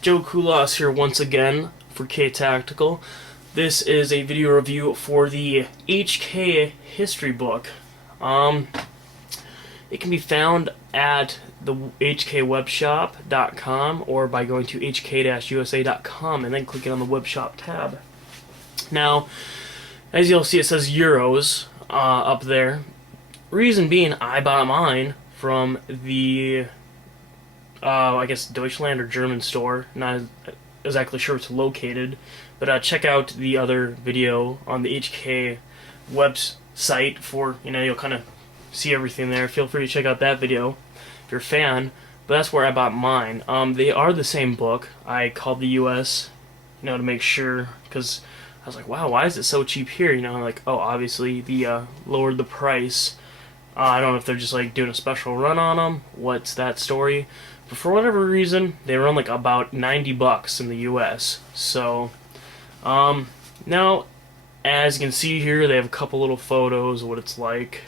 Joe Kulas here once again for K Tactical. This is a video review for the HK history book. It can be found at the hkwebshop.com or by going to hk-usa.com and then clicking on the webshop tab. Now, as you'll see, it says Euros up there. Reason being, I bought mine from the I guess Deutschland or German store. Not exactly sure it's located, but check out the other video on the HK website for, you'll kind of see everything there. Feel free to check out that video if you're a fan, but that's where I bought mine. They are the same book. I called the US, to make sure, because I was like, wow, why is it so cheap here? Like, oh, obviously the lowered the price. I don't know if they're just like doing a special run on them. What's that story? But for whatever reason, they run like about $90 in the US. So, now, as you can see here, they have a couple little photos of what it's like.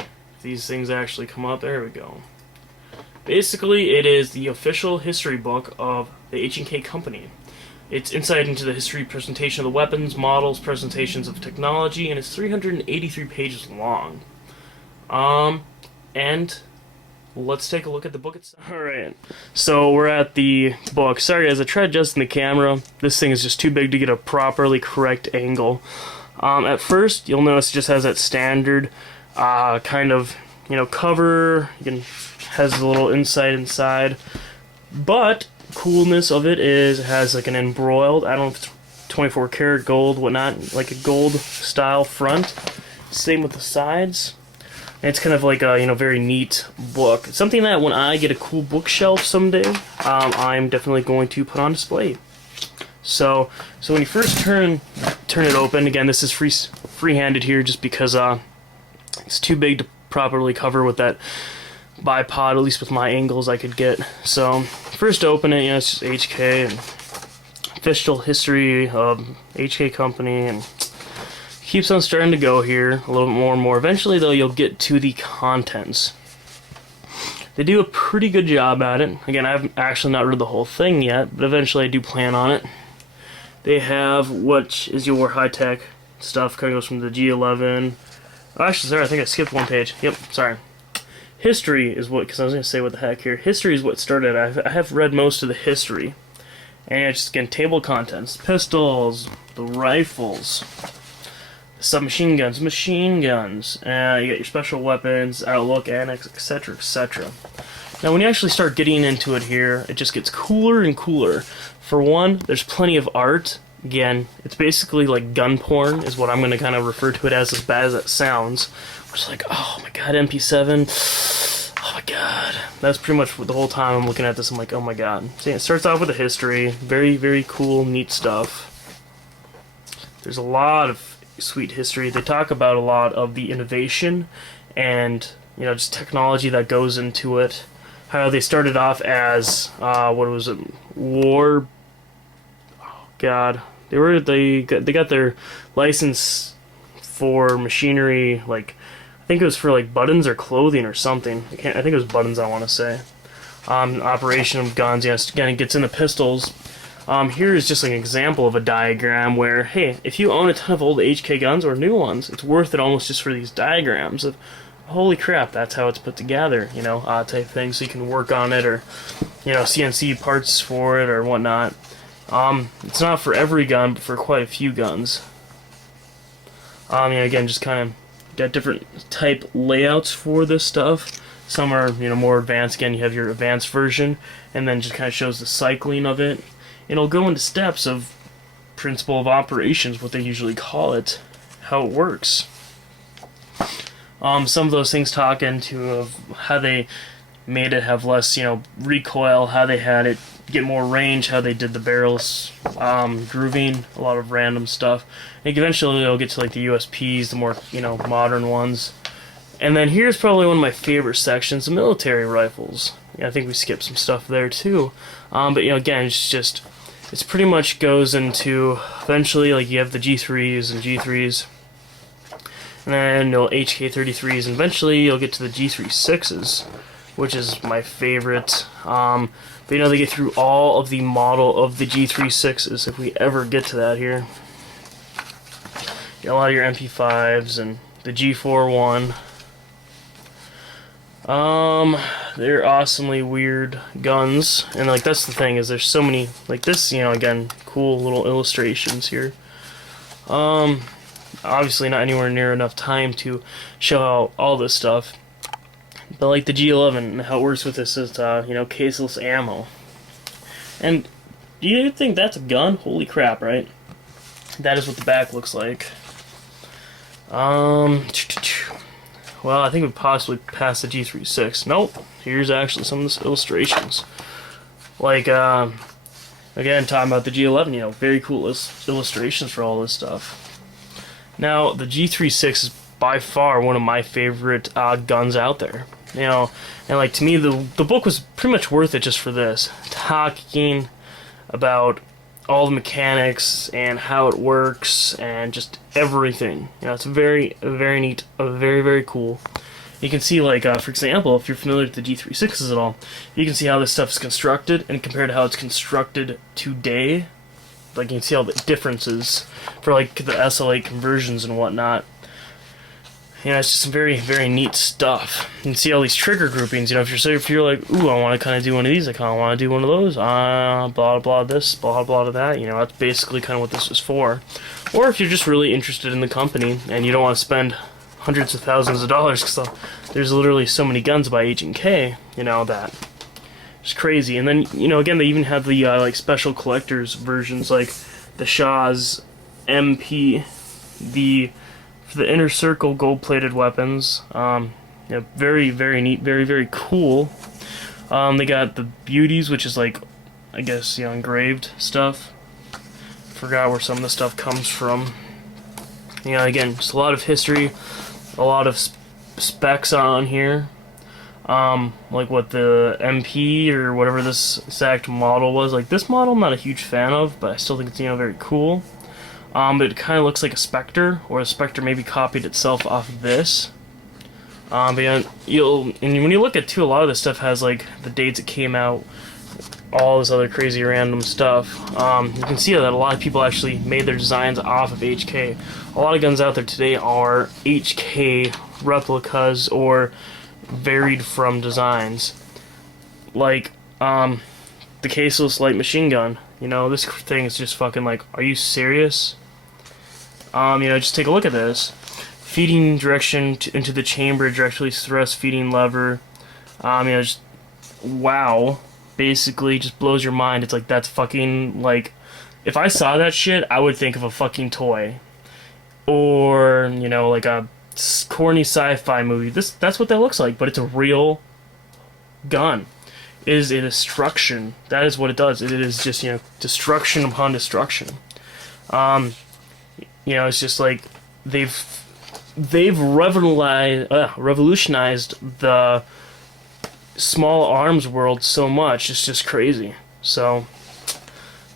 If these things actually come up, there we go. Basically, it is the official history book of the H&K company. It's insight into the history, presentation of the weapons, models, presentations of technology, and it's 383 pages long. And let's take a look at the book itself. Alright, so we're at the book. Sorry guys, I tried adjusting the camera. This thing is just too big to get a properly correct angle. At first, you'll notice it just has that standard kind of, cover. Has a little insight inside. But coolness of it is it has like an embroiled, I don't know if it's 24 karat gold, whatnot, like a gold style front. Same with the sides. And it's kind of like a very neat book. It's something that when I get a cool bookshelf someday, I'm definitely going to put on display. So when you first turn it open, again, this is free-handed here just because it's too big to properly cover with that bipod, at least with my angles I could get. So first open it, it's just HK and official history of HK company, and keeps on starting to go here a little bit more and more. Eventually, though, you'll get to the contents. They do a pretty good job at it. Again, I've actually not read the whole thing yet, but eventually I do plan on it. They have what is your high-tech stuff. Kind of goes from the G11. Oh, actually, sorry, I think I skipped one page. Yep, sorry. History is what, because I was going to say what the heck here. History is what started. I have read most of the history. And it's just, again, table of contents. Pistols, the rifles, submachine guns, machine guns, you got your special weapons, outlook, annex, etc., etc. Now, when you actually start getting into it here, it just gets cooler and cooler. For one, there's plenty of art. Again, it's basically like gun porn, is what I'm going to kind of refer to it as bad as that sounds. It's like, oh my god, MP7. Oh my god. That's pretty much the whole time I'm looking at this, I'm like, oh my god. So yeah, it starts off with the history. Very, very cool, neat stuff. There's a lot of sweet history. They talk about a lot of the innovation and just technology that goes into it. How they started off as what was it? War. Oh God, they got their license for machinery. Like I think it was for like buttons or clothing or something. I think it was buttons. I want to say. Operation of guns. Yes, again, it gets into pistols. Here is just an example of a diagram where, hey, if you own a ton of old HK guns or new ones, it's worth it almost just for these diagrams of, holy crap, that's how it's put together, type thing, so you can work on it, or, CNC parts for it, or whatnot. It's not for every gun, but for quite a few guns. Again, just kind of got different type layouts for this stuff. Some are, more advanced. Again, you have your advanced version, and then just kind of shows the cycling of it. It'll go into steps of principle of operations, what they usually call it, how it works. Some of those things talk into how they made it have less, recoil, how they had it get more range, how they did the barrels, grooving, a lot of random stuff. And eventually they'll get to like the USPs, the more, modern ones. And then here's probably one of my favorite sections, the military rifles. Yeah, I think we skipped some stuff there too. But again, it's pretty much goes into eventually like you have the G3s and G3s, and then HK33s, and eventually you'll get to the G36s. which is my favorite. But you know, they get through all of the model of the G36s if we ever get to that here. Got a lot of your MP5s and the G4 one. They're awesomely weird guns, and like that's the thing, is there's so many, like this, you know, again, cool little illustrations here. Obviously not anywhere near enough time to show out all this stuff, but like the G11 and how it works with this is, you know, caseless ammo. And do you think that's a gun? Holy crap, right? That is what the back looks like. Well, I think we possibly passed the G36. Nope. Here's actually some of the illustrations. Like, again, talking about the G11, you know, very cool illustrations for all this stuff. Now, the G36 is by far one of my favorite guns out there. You know, and like to me, the book was pretty much worth it just for this. Talking about all the mechanics and how it works and just everything. You know, it's very neat, very cool. You can see, like, for example, if you're familiar with the G36s at all, you can see how this stuff is constructed, and compared to how it's constructed today, like, you can see all the differences for, like, the SL8 conversions and whatnot. You know, it's just some very neat stuff. You can see all these trigger groupings. You know, if you're like, ooh, I want to kind of do one of these, I kind of want to do one of those, blah blah this, blah blah that. You know, that's basically kind of what this is for. Or if you're just really interested in the company and you don't want to spend hundreds of thousands of dollars, because there's literally so many guns by H&K, you know, that it's crazy. And then, you know, again, they even have the like special collectors versions, like the Shaw's MP, for the inner circle gold-plated weapons. Yeah, very neat, very cool. They got the beauties, which is like, I guess, you know, engraved stuff. Forgot where some of the stuff comes from. You know, again, just a lot of history, a lot of specs on here. Like what the MP or whatever this exact model was. Like this model, I'm not a huge fan of, but I still think it's, you know, very cool. But it kind of looks like a Spectre, or a Spectre maybe copied itself off of this. But you know, when you look at too, a lot of this stuff has like the dates it came out, all this other crazy random stuff. You can see that a lot of people actually made their designs off of HK. A lot of guns out there today are HK replicas or varied from designs. Like the caseless light machine gun. You know, this thing is just fucking like, are you serious? You know, just take a look at this. Feeding direction into the chamber, directly thrust feeding lever. You know, just, wow. Basically, just blows your mind. It's like, that's fucking, like, if I saw that shit, I would think of a fucking toy. Or, you know, like a corny sci-fi movie. That's what that looks like, but it's a real gun. It is a destruction. That is what it does. It is just, you know, destruction upon destruction. You know, it's just like they've revolutionized the small arms world so much. It's just crazy. So,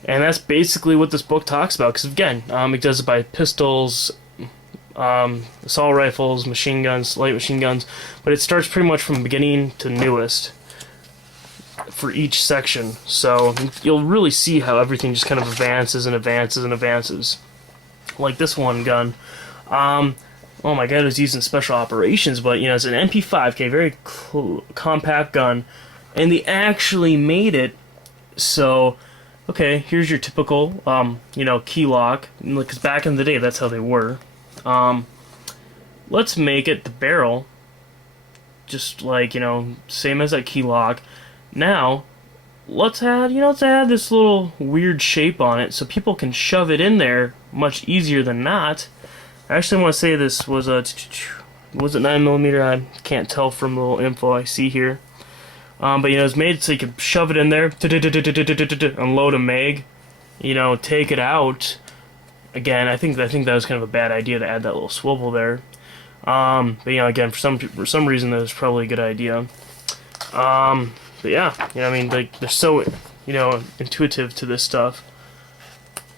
and that's basically what this book talks about. Because again, it does it by pistols, assault rifles, machine guns, light machine guns, but it starts pretty much from beginning to newest for each section. So you'll really see how everything just kind of advances and advances and advances. Like this one gun, oh my god, it was used in special operations, but you know, it's an MP5, very compact gun, and they actually made it so, okay, here's your typical, you know, key lock, because back in the day, that's how they were. Let's make it the barrel, just like, you know, same as that key lock. Now, let's add this little weird shape on it so people can shove it in there much easier than not. I actually want to say this was a, was it 9mm? I can't tell from the little info I see here. But you know, it's made so you can shove it in there, unload a mag, you know, take it out. Again, I think that was kind of a bad idea to add that little swivel there. But you know, again, for some reason that was probably a good idea. But yeah, you know, I mean, like, they're so, you know, intuitive to this stuff,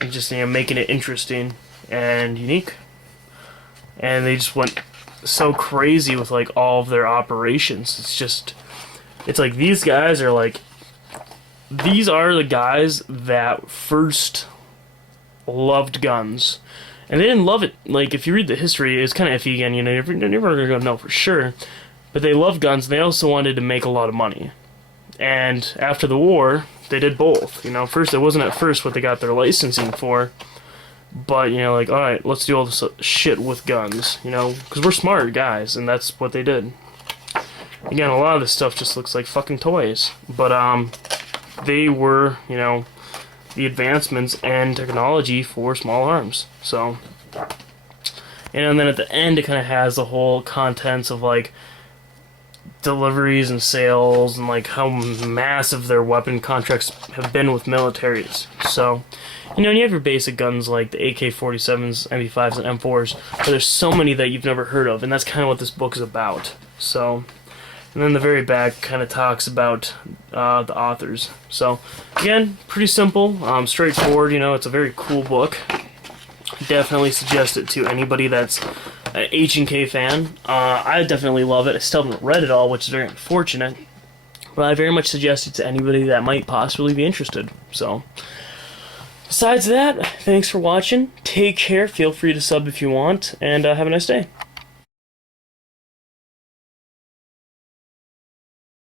and just, you know, making it interesting and unique. And they just went so crazy with like all of their operations. It's just it's like these guys are like, these are the guys that first loved guns. And they didn't love it, like, if you read the history, it's kind of iffy again, you know, you're never going to know for sure. But they loved guns, and they also wanted to make a lot of money. And after the war, they did both. You know, first, it wasn't at first what they got their licensing for. But, you know, like, alright, let's do all this shit with guns, you know, because we're smart guys, and that's what they did. Again, a lot of this stuff just looks like fucking toys. But, they were, you know, the advancements and technology for small arms. So, and then at the end, it kind of has the whole contents of, like, deliveries and sales and, like, how massive their weapon contracts have been with militaries. So, you know, and you have your basic guns like the AK-47s, MP5s, and M4s, but there's so many that you've never heard of, and that's kind of what this book is about. So, and then the very back kind of talks about the authors. So, again, pretty simple, straightforward, you know, it's a very cool book. Definitely suggest it to anybody that's an H&K fan. I definitely love it. I still haven't read it all, which is very unfortunate. But I very much suggest it to anybody that might possibly be interested. So, besides that, thanks for watching. Take care. Feel free to sub if you want. And have a nice day.